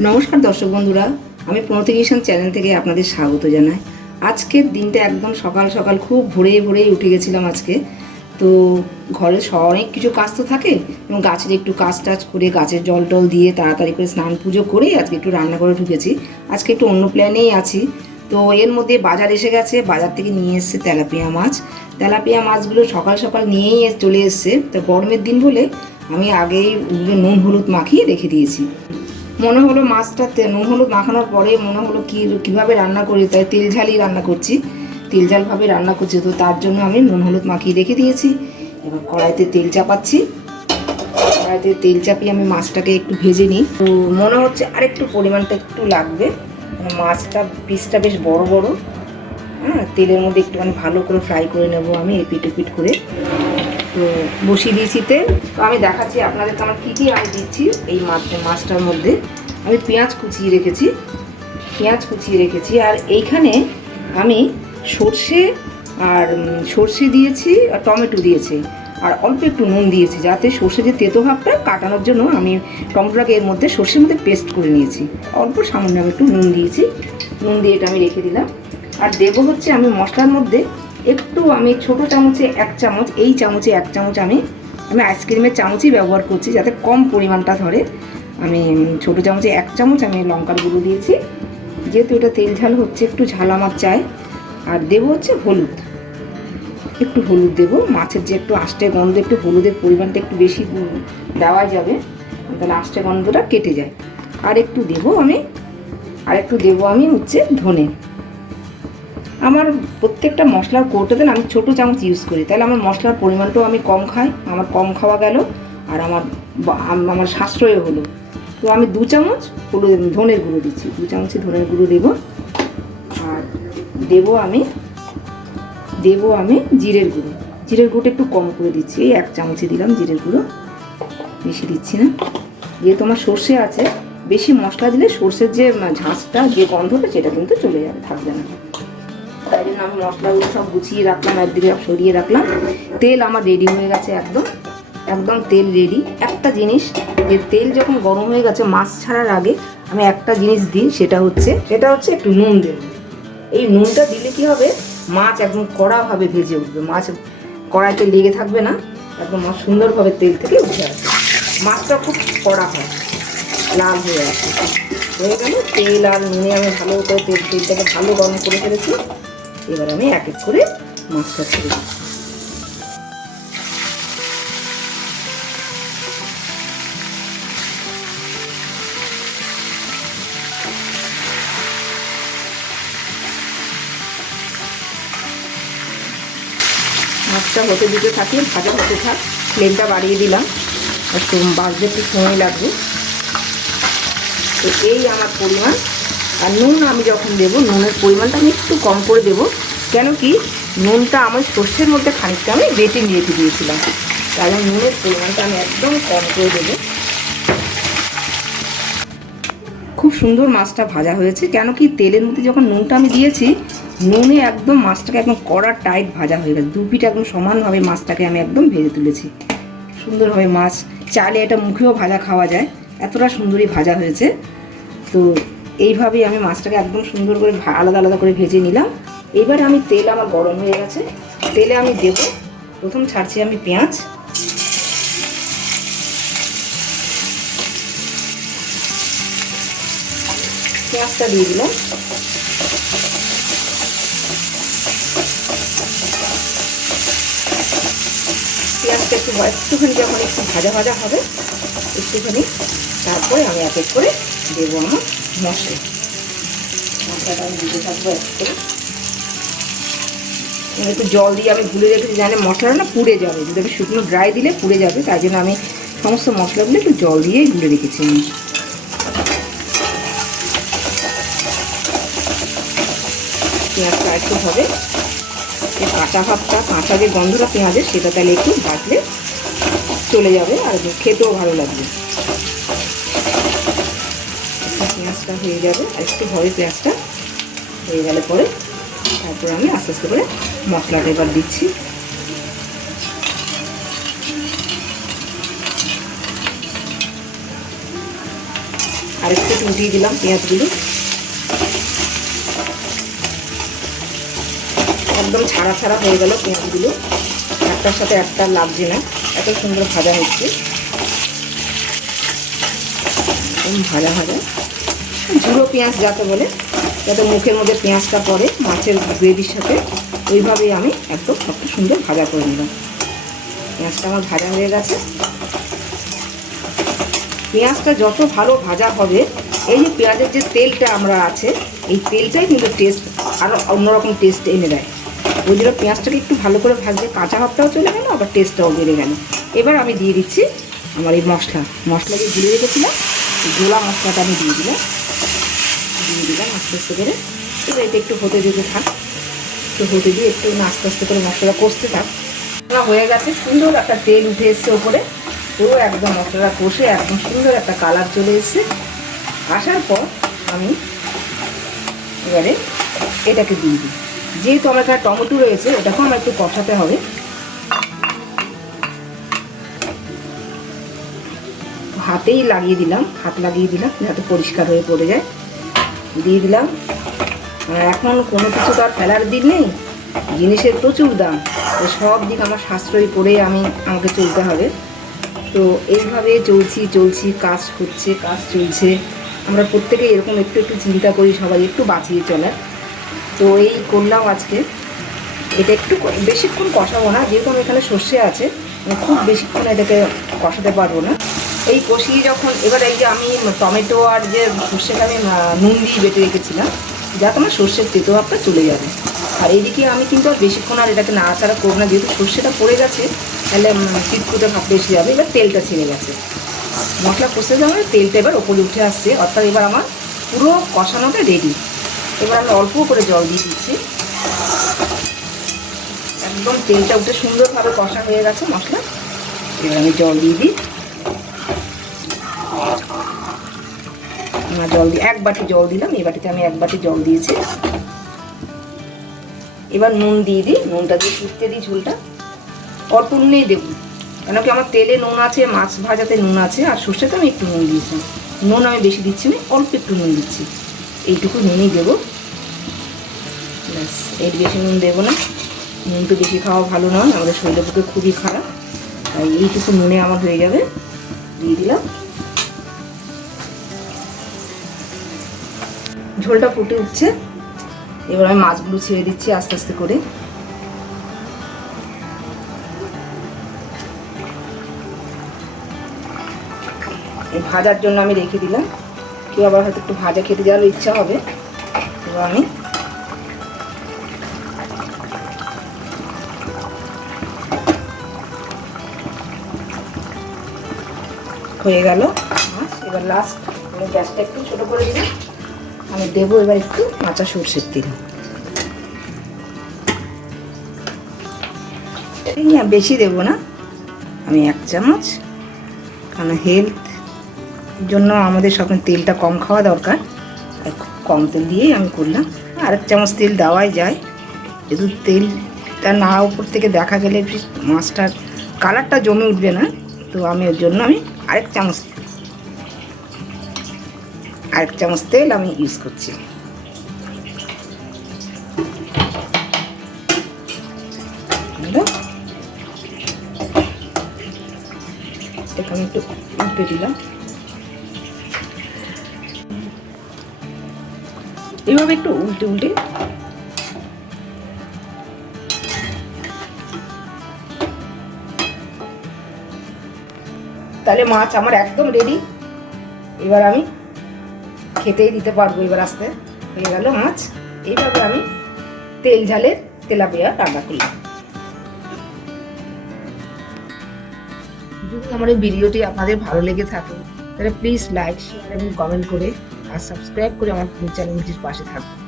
নমস্কার দর্শক বন্ধুরা, আমি প্রণতি কিষাণ চ্যানেল থেকে আপনাদের স্বাগত জানাই। আজকের দিনটা একদম সকাল সকাল খুব ভোরেই উঠে গেছিলাম আজকে। তো ঘরে অনেক কিছু কাজ তো থাকে এবং গাছের একটু কাজ টাজ করে গাছের জল টল দিয়ে তাড়াতাড়ি করে স্নান পুজো করে আজকে একটু রান্না করে ঢুকেছি। আজকে একটু অন্য প্ল্যানেই আছি। তো এর মধ্যে বাজার এসে গেছে, বাজার থেকে নিয়ে এসছে তেলাপিয়া মাছ। তেলাপিয়া মাছগুলো সকাল সকাল নিয়েই চলে এসছে। তো গরমের দিন বলে আমি আগেই নুন হলুদ মাখিয়ে রেখে দিয়েছি। মনে হলো মাছটা নুন হলুদ মাখানোর পরে মনে হলো কীভাবে রান্না করি, তাই তেল ঝালই রান্না করছি, তেল ঝালভাবে রান্না করছি। তো তার জন্য আমি নুন হলুদ মাখিয়ে রেখে দিয়েছি। এবার কড়াইতে তেল চাপাচ্ছি। কড়াইতে তেল চাপিয়ে আমি মাছটাকে একটু ভেজে নিই। তো মনে হচ্ছে আরেকটু পরিমাণটা একটু লাগবে, মাছটা পিসটা বেশ বড় বড়। হ্যাঁ, তেলের মধ্যে একটুখানি ভালো করে ফ্রাই করে নেব আমি এপিট ওপিট করে। তো বসিয়ে দিয়েছি তেল। তো আমি দেখাচ্ছি আপনাদেরকে আমার কী কী আমি দিচ্ছি। এই মাছটার মধ্যে আমি পেঁয়াজ কুচিয়ে রেখেছি আর এইখানে আমি সর্ষে দিয়েছি আর টমেটো দিয়েছি আর অল্প একটু নুন দিয়েছি, যাতে সর্ষে যে তেতো ভাবটা কাটানোর জন্য আমি টমেটোটাকে এর মধ্যে সর্ষের মধ্যে পেস্ট করে নিয়েছি। অল্প সামান্য আমি একটু নুন দিয়েছি, নুন দিয়ে এটা আমি রেখে দিলাম। আর দেবো হচ্ছে আমি মশলার মধ্যে একটু আমি ছোটো চামচে 1 চামচ, এই চামচে 1 চামচ আমি আইসক্রিমের চামচই ব্যবহার করছি যাতে কম পরিমাণটা ধরে। আমি ছোটো চামচে 1 চামচ আমি লঙ্কার গুঁড়ো দিয়েছি, যেহেতু এটা তেল ঝাল হচ্ছে একটু ঝাল আমার চাই। আর দেবো হচ্ছে হলুদ, একটু হলুদ দেবো। মাছের যে একটু আষ্টে গন্ধ, একটু হলুদের পরিমাণটা একটু বেশি দেওয়া যাবে, তাহলে আষ্টে গন্ধটা কেটে যায়। আর একটু দেবো আমি হচ্ছে ধনে। আমার প্রত্যেকটা মশলার কৌটোতে আমি ছোটো চামচ ইউজ করি, তাহলে আমার মশলার পরিমাণটাও আমি কম খাই, আমার কম খাওয়া গেল আর আমার সাশ্রয় হলো। তো আমি 2 চামচ ধনের গুঁড়ো দিচ্ছি, 2 চামচই ধনের গুঁড়ো দেবো। আর দেবো আমি জিরের গুঁড়োটা একটু কম করে দিচ্ছি, এই 1 চামচই দিলাম জিরের গুঁড়ো, বেশি দিচ্ছি না। যেহেতু আমার সর্ষে আছে, বেশি মশলা দিলে সর্ষের যে ঝাঁঝটা, যে গন্ধটা, সেটা কিন্তু চলে যাবে, থাকবে না। তাই জন্য আমি মশলাগুলো সব গুছিয়ে রাখলাম, একদিকে সরিয়ে রাখলাম। তেল আমার রেডি হয়ে গেছে, একদম তেল রেডি। একটা জিনিস, যে তেল যখন গরম হয়ে গেছে মাছ ছাড়ার আগে আমি একটা জিনিস দিই, সেটা হচ্ছে একটু নুন দেব। এই নুনটা দিলে কি হবে, মাছ একদম কড়াভাবে ভেজে উঠবে, মাছ কড়াইতে লেগে থাকবে না, একদম মাছ সুন্দরভাবে তেল থেকে উঠে আসবে। মাছটা খুব কড়া হয়, লাল হয়ে আসে। হয়ে গেল তেল আর নুনে আমি ভালো করে তেলটাকে ভালো গরম করে ফেলেছি। এবার আমি এক এক করে মাছটা ছেড়ে দিই। মাছটা হতে দিতে থাকি, ভাজা হতে থাক। ফ্লেমটা বাড়িয়ে দিলাম, একটু বাজতে একটু সময় লাগবে। তো এই আমার পরিমাণ। আর নুন আমি যখন দেবো, নুনের পরিমাণটা আমি একটু কম করে দেবো, কেন কি নুনটা আমার সর্ষের মধ্যে খানিকটা আমি বেটে রেখে দিয়েছিলাম, তাই নুনের পরিমাণটা আমি একদম কম করে দেবো। খুব সুন্দর মাছটা ভাজা হয়েছে, কেন কি তেলের মধ্যে যখন নুনটা আমি দিয়েছি, নুনে একদম মাছটাকে একদম কড়া টাইট ভাজা হয়ে গেছে। 2 পিঠ একদম সমানভাবে মাছটাকে আমি একদম ভেজে তুলেছি সুন্দরভাবে। মাছ চাইলে এটা মুখেও ভাজা খাওয়া যায়, এতটা সুন্দরই ভাজা হয়েছে। তো এইভাবেই আমি মাছটাকে একদম সুন্দর করে আলাদা আলাদা করে ভেজে নিলাম। এবারে আমি তেল আমার গরম হয়ে গেছে, তেলে আমি দেব, প্রথম ছাড়ছি আমি পেঁয়াজটা দিয়ে দিলাম। পেঁয়াজটা একটুখানি যখন একটু ভাজা ভাজা হবে একটুখানি, তারপরে আমি এক এক করে দেবো আমার মশলাটা আমি দিতে থাকবো এক করে। একটু জল দিয়ে আমি গুলে রেখেছি, জানে মশলাটা না পুড়ে যাবে, যদি আমি শুকনো ড্রাই দিলে পুড়ে যাবে, তাই জন্য আমি সমস্ত মশলাগুলো একটু জল দিয়েই গুলে রেখেছি। আমি পেঁয়াজটা একটু হবে, যে কাঁচা ভাবটা, কাঁচা যে গন্ধটা পেঁয়াজের, সেটা তাহলে একটু ভাজলে চলে যাবে আর খেতেও ভালো লাগবে। পেঁয়াজটা হয়ে যাবে, আর একটু হবে, পেঁয়াজটা হয়ে গেলে পরে তারপর আমি আস্তে আস্তে করে মশলাটা এবার দিচ্ছি। আরেকটু উল্টিয়ে দিলাম পেঁয়াজগুলো। একদম ছাড়া ছাড়া হয়ে গেল পেঁয়াজগুলো, একটার সাথে একটা লাগছে না, এত সুন্দর ভাজা হচ্ছে। ভাজা ভাজা ঝুড়ো পেঁয়াজ যাতে বলে, যাতে মুখের মধ্যে পেঁয়াজটা পড়ে মাছের গ্রেভির সাথে, ওইভাবেই আমি একদম কত সুন্দর ভাজা করে নিলাম। পেঁয়াজটা আমার ভাজা হয়ে গেছে। পেঁয়াজটা যত ভালো ভাজা হবে, এই যে পেঁয়াজের যে তেলটা আমরা আছে, এই তেলটাই কিন্তু টেস্ট আরও অন্যরকম টেস্ট এনে দেয়। ওই জন্য পেঁয়াজটাকে একটু ভালো করে ভাজলে কাঁচা ভাবটাও চলে গেল, আবার টেস্টটাও বেড়ে গেল। এবার আমি দিয়ে দিচ্ছি আমার এই মশলা যে ঘুরে রেখেছিলাম, গোলা মশলাটা আমি দিয়ে দিলাম আস্তে আস্তে করে। এবার এটা একটু হতে দিতে থাক, একটু হতে দিয়ে একটু আস্তে আস্তে করে মশলাটা কষতে থাক। হয়ে গেছে, সুন্দর একটা তেল উঠে এসছে ওপরে, পুরো একদম মশলাটা কষে একদম সুন্দর একটা কালার চলে এসছে। আসার পর আমি এবারে এটাকে দিয়ে দিই। যেহেতু আমার এখানে টমেটো রয়েছে, এটাকেও আমার একটু কষাতে হবে। হাত লাগিয়ে দিলাম যাতে পরিষ্কার হয়ে পড়ে যায়। দিয়ে দিলাম। এখন কোনো কিছু তো আর ফেলার দিন নেই, জিনিসের প্রচুর দাম, তো সব দিক আমার সাশ্রয় করে আমাকে চলতে হবে। তো এইভাবে চলছি, কাজ চলছে। আমরা প্রত্যেকে এরকম একটু একটু চিন্তা করি, সবাই একটু বাঁচিয়ে চলার। তো এই করলাম আজকে। এটা একটু বেশিক্ষণ কষাবো না, যেহেতু আমি এখানে সর্ষে আছে, খুব বেশিক্ষণ এটাকে কষাতে পারবো না। এই কষিয়ে যখন এবার এই যে আমি টমেটো আর যে সর্ষেটা আমি নুন দিয়ে বেটে রেখেছিলাম, যাতে আমার সর্ষের তেতো ভাবটা চলে যাবে। আর এইদিকে আমি কিন্তু আর বেশিক্ষণ আর এটাকে নাড়াচাড়া করবো না, যেহেতু সর্ষেটা পড়ে গেছে, তাহলে চিটকুটে ভাবটা এসে যাবে। এবার তেলটা ছেড়ে গেছে, মশলা কষে যাবে, তেলটা এবার ওপরে উঠে আসছে, অর্থাৎ এবার আমার পুরো কষানোটা রেডি। এবার আমি অল্প করে জল দিয়ে দিচ্ছি। একদম তেলটা উঠে সুন্দরভাবে কষা হয়ে গেছে মশলা। এবার আমি জল দিয়ে দিই। এক বাটি জল দিলাম, এই বাটিতে আমি এক বাটি জল দিয়েছি। এবার নুন দিয়ে দিই, নুনটা দিয়ে ফুটতে দিই ঝোলটা। অল্প নুনেই দেবো, কেন কি আমার তেলে নুন আছে, মাছ ভাজাতে নুন আছে, আর সর্ষেতে আমি একটু নুন দিয়েছিলাম। নুন আমি বেশি দিচ্ছি না, অল্প একটু নুন দিচ্ছি, এইটুকু নুনই দেবো। ব্যাস, এর বেশি নুন দেবো না, নুন তো বেশি খাওয়া ভালো নয়, আমাদের শরীরের পক্ষে খুবই খারাপ, তাই এইটুকু নুনে আমার হয়ে যাবে। দিয়ে দিলাম। ঝোলটা ফুটে উঠছে, এবার আমি মাছগুলো ছেড়ে দিচ্ছি আস্তে আস্তে করে। ভাজার জন্য আমি রেখে দিলাম, কেউ আবার হয়তো একটু ভাজা খেতে যাওয়ার ইচ্ছা হবে। এবার আমি হয়ে গেল মাছ। এবার লাস্ট আমি গ্যাসটা একটু ছোটো করে দিলাম, আমি দেবো এবার একটু কাঁচা সর্ষের তেল। বেশি দেবো না, আমি 1 চামচ, কারণ হেলথ জন্য আমাদের সব তেলটা কম খাওয়া দরকার, কম তেল দিয়েই আমি করলাম। 1 চামচ তেল দেওয়াই যায়, যেহেতু তেলটা না উপর থেকে দেখা গেলে মাছটার কালারটা জমে উঠবে না, তো আমি ওর জন্য আমি 1 চামচ তেল আমি ইউজ করছি। এখানে একটু উল্টে দিলাম, এইভাবে একটু উল্টে তাহলে মাছ আমার একদম রেডি। এবার আমি খেতেই দিতে পারবো। এবার আস্তে হয়ে গেল মাছ। এইভাবে আমি তেল ঝালের তেলাপিয়া রান্না করলাম। যদি আমার এই ভিডিওটি আপনাদের ভালো লেগে থাকে, তাহলে প্লিজ লাইক, শেয়ার এবং কমেন্ট করে আর সাবস্ক্রাইব করে আমার চ্যানেলটির পাশে থাকুন।